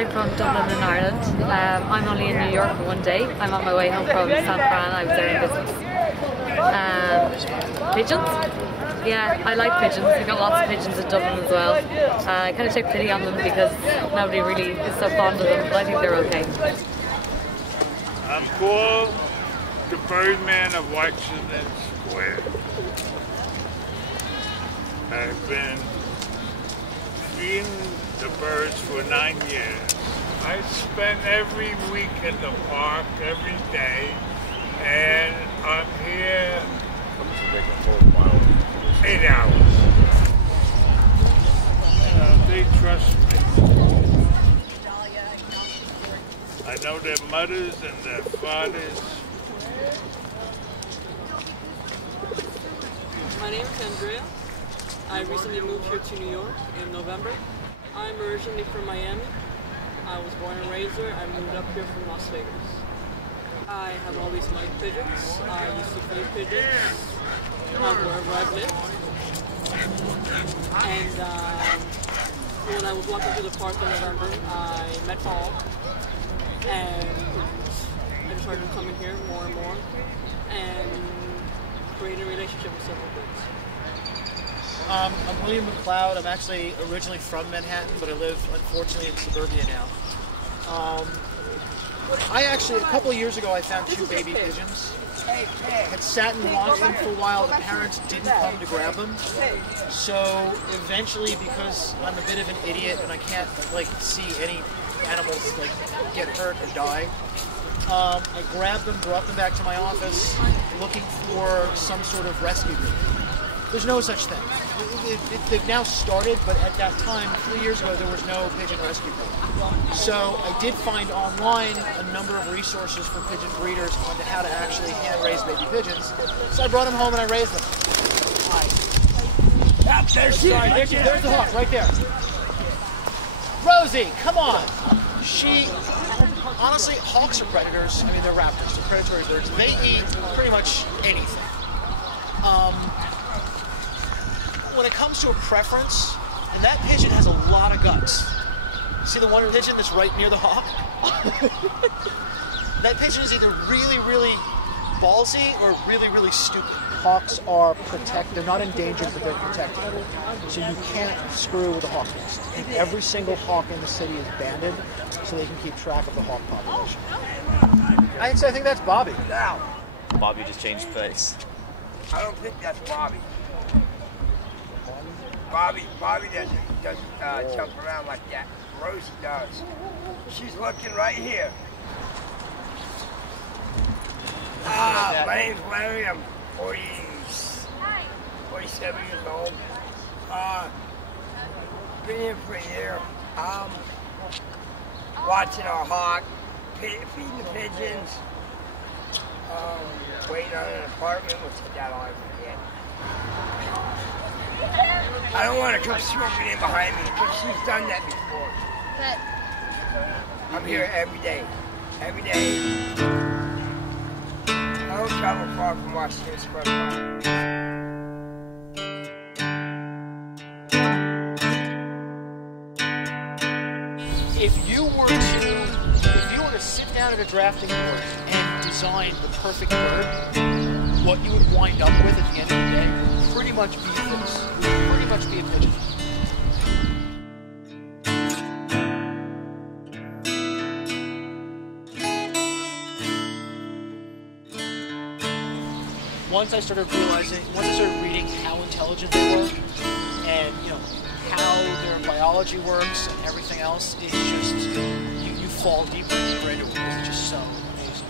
I'm from Dublin in Ireland. I'm only in New York for one day. I'm on my way home from San Fran. I was there in business. Pigeons? Yeah, I like pigeons. We've got lots of pigeons in Dublin as well. I kind of take pity on them because nobody really is so fond of them, but I think they're okay. I'm called the Birdman of Washington Square. I've been feeding the birds for 9 years. I spend every week in the park, every day, and I'm here 8 hours. They trust me. I know their mothers and their fathers. My name is Andrea. I recently moved here to New York in November. I'm originally from Miami. I was born and raised there. I moved up here from Las Vegas. I have all these night pigeons. I used to feed pigeons wherever I've lived. And when I was walking through the park in November, I met Paul. And I just started coming here more and more and creating a relationship with several birds. I'm William McLeod. I'm actually originally from Manhattan, but I live, unfortunately, in suburbia now. I actually, a couple of years ago, I found 2 baby pigeons. I had sat and watched them for a while. The parents didn't come to grab them. So eventually, because I'm a bit of an idiot and I can't see any animals get hurt or die, I grabbed them, brought them back to my office, looking for some sort of rescue group. There's no such thing. They've now started, but at that time, 3 years ago, there was no pigeon rescue group. So I did find online a number of resources for pigeon breeders on how to actually hand-raise baby pigeons. So I brought them home and I raised them. There's the hawk, right there. Rosie, come on. Honestly, hawks are predators. I mean, they're raptors, they're predatory birds. They eat pretty much anything. When it comes to a preference, and that pigeon has a lot of guts. See the one pigeon that's right near the hawk? That pigeon is either really, really ballsy or really, really stupid. Hawks are protected. They're not endangered, but they're protected. So you can't screw with a hawk nest. I think every single hawk in the city is banded so they can keep track of the hawk population. I think that's Bobby. Now, Bobby just changed place. I don't think that's Bobby. Bobby doesn't jump around like that. Rosie does. She's looking right here. My name's Larry. I'm 47 years old. Been here for a year. Watching our hawk, feeding the pigeons, waiting on an apartment, which I doubt I'll ever get. I don't want to come swooping in behind me because she's done that before. I'm here every day. Every day. I don't travel far from Washington Square Park. If you were to sit down at a drafting board and design the perfect bird, what you would wind up with at the end of the day would pretty much be this. It would pretty much be a pigeon. Once I started reading how intelligent they were, and how their biology works and everything else, it's just you fall deeper and deeper into it because it's just so amazing.